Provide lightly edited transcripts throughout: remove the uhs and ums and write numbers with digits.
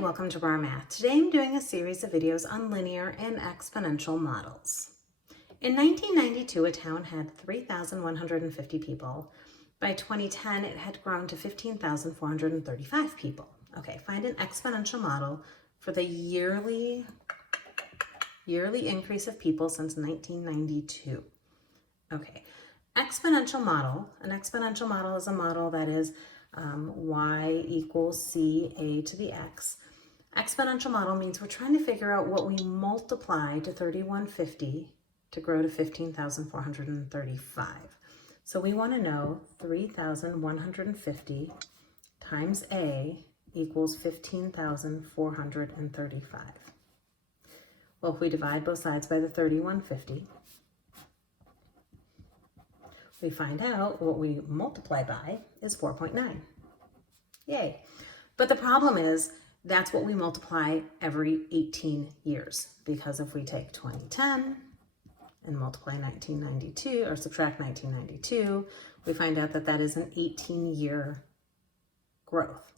welcome to Bar Math. Today I'm doing a series of videos on linear and exponential models. In 1992, a town had 3,150 people. By 2010, it had grown to 15,435 people. Okay, find an exponential model for the yearly increase of people since 1992. Okay, an exponential model is a model that is y equals c a to the x. Exponential model means we're trying to figure out what we multiply to 3150 to grow to 15,435. So we want to know 3,150 times a equals 15,435. Well, if we divide both sides by the 3150, we find out what we multiply by is 4.9. Yay. But the problem is that's what we multiply every 18 years, because if we take 2010 and multiply 1992 or subtract 1992, we find out that that is an 18-year growth.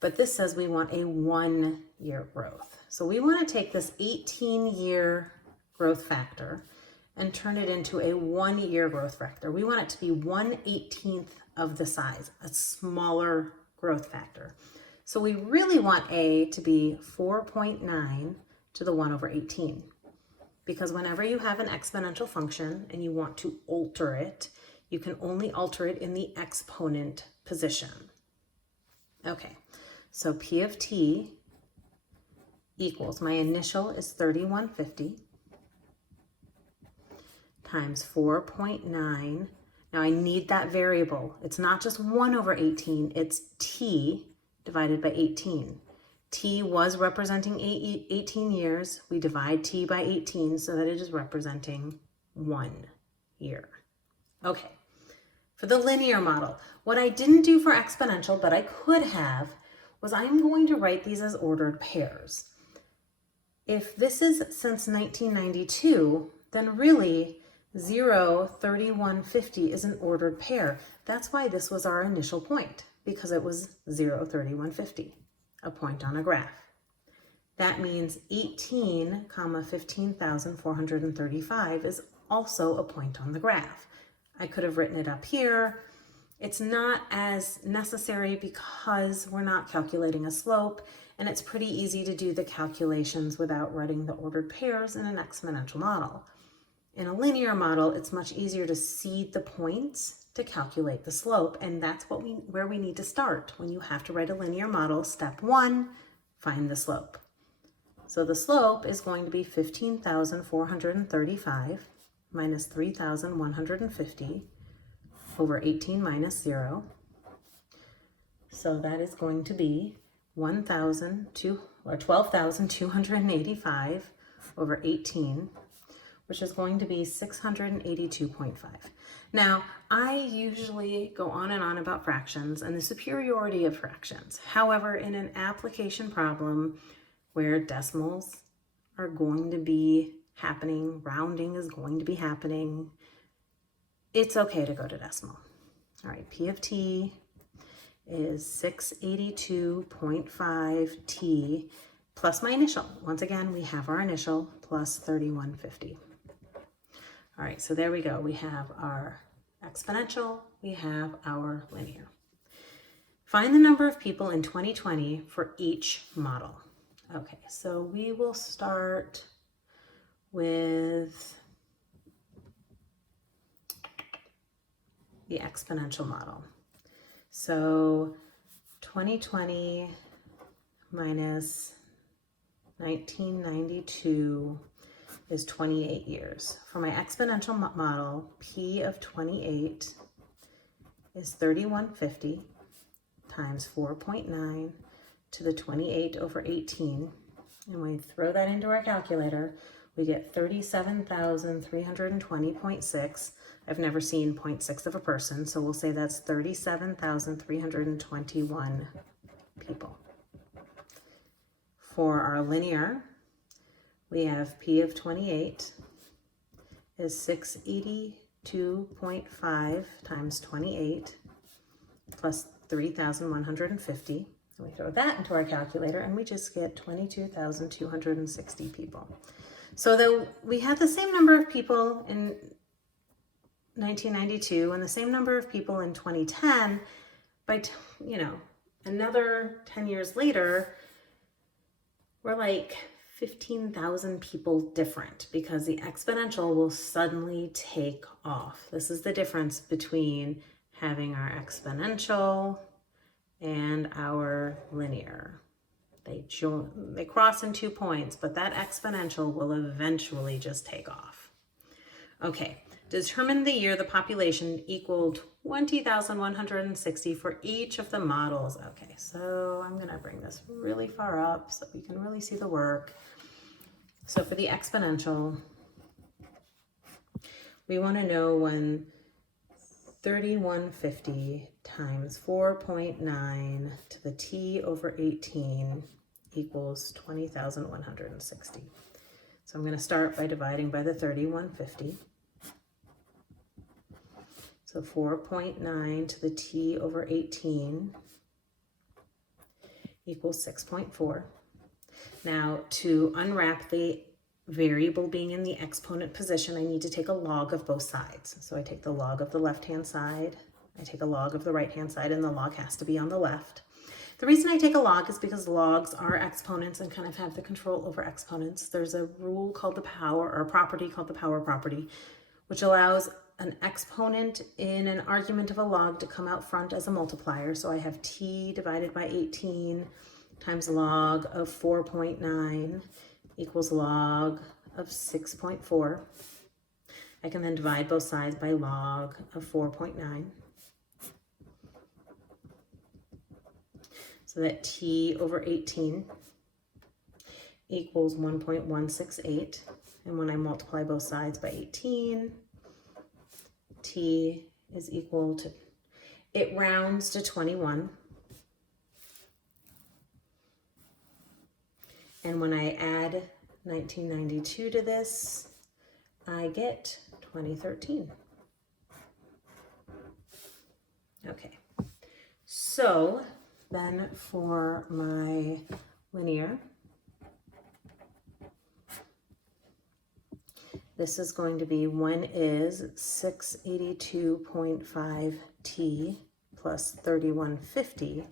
But this says we want a 1-year growth. So we want to take this 18-year growth factor and turn it into a 1-year growth factor. We want it to be 1/18 of the size, a smaller growth factor. So we really want a to be 4.9 to the 1 over 18. Because whenever you have an exponential function and you want to alter it, you can only alter it in the exponent position. Okay, so P of t equals, my initial is 3150 times 4.9. Now I need that variable. It's not just 1 over 18, it's t divided by 18. T was representing 18 years. We divide t by 18 so that it is representing 1 year. Okay, for the linear model, what I didn't do for exponential, but I could have, was I'm going to write these as ordered pairs. If this is since 1992, then really 0, 3150 is an ordered pair. That's why this was our initial point, because it was 0, 3150, a point on a graph. That means 18, 15,435 is also a point on the graph. I could have written it up here. It's not as necessary because we're not calculating a slope, and it's pretty easy to do the calculations without writing the ordered pairs in an exponential model. In a linear model, it's much easier to seed the points to calculate the slope, and that's where we need to start. When you have to write a linear model, step 1, find the slope. So the slope is going to be 15,435 minus 3,150 over 18 minus 0. So that is going to be 12,285 over 18, which is going to be 682.5. Now, I usually go on and on about fractions and the superiority of fractions. However, in an application problem where decimals are going to be happening, rounding is going to be happening, it's okay to go to decimal. All right, P of t is 682.5 t plus my initial. Once again, we have our initial plus 3150. All right, so there we go. We have our exponential, we have our linear. Find the number of people in 2020 for each model. Okay, so we will start with the exponential model. So 2020 minus 1992 is 28 years. For my exponential model, P of 28 is 3150 times 4.9 to the 28 over 18. And when we throw that into our calculator, we get 37,320.6. I've never seen 0.6 of a person, so we'll say that's 37,321 people. For our linear, we have P of 28 is 682.5 times 28 plus 3,150. And we throw that into our calculator and we just get 22,260 people. So though we had the same number of people in 1992 and the same number of people in 2010, by, another 10 years later, we're like 15,000 people different because the exponential will suddenly take off. This is the difference between having our exponential and our linear. They cross in 2 points, but that exponential will eventually just take off. Okay, determine the year the population equaled 20,160 for each of the models. Okay, so I'm gonna bring this really far up so we can really see the work. So for the exponential, we wanna know when 3150 times 4.9 to the t over 18 equals 20,160. So I'm going to start by dividing by the 3150. So 4.9 to the t over 18 equals 6.4. Now to unwrap the variable being in the exponent position, I need to take a log of both sides. So I take the log of the left-hand side, I take a log of the right-hand side, and the log has to be on the left. The reason I take a log is because logs are exponents and kind of have the control over exponents. There's a rule called the power, or a property called the power property, which allows an exponent in an argument of a log to come out front as a multiplier. So I have t divided by 18 times log of 4.9 equals log of 6.4. I can then divide both sides by log of 4.9. So that t over 18 equals 1.168. And when I multiply both sides by 18, t is equal to, it rounds to 21. And when I add 1992 to this, I get 2013. Okay, so then for my linear, this is going to be when is 682.5 t plus 3150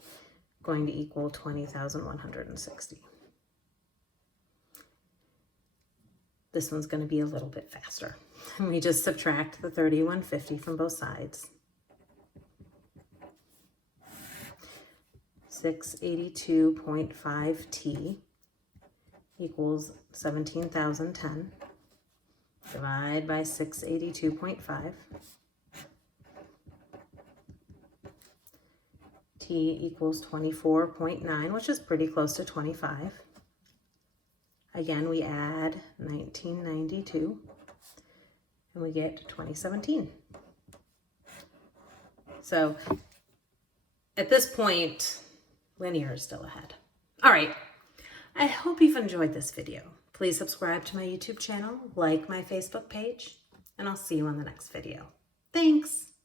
going to equal 20,160. This one's going to be a little bit faster. We just subtract the 3150 from both sides. 682.5 t equals 17,010. Divide by 682.5. T equals 24.9, which is pretty close to 25. Again, we add 1992, and we get 2017. So at this point, linear is still ahead. All right, I hope you've enjoyed this video. Please subscribe to my YouTube channel, like my Facebook page, and I'll see you on the next video. Thanks.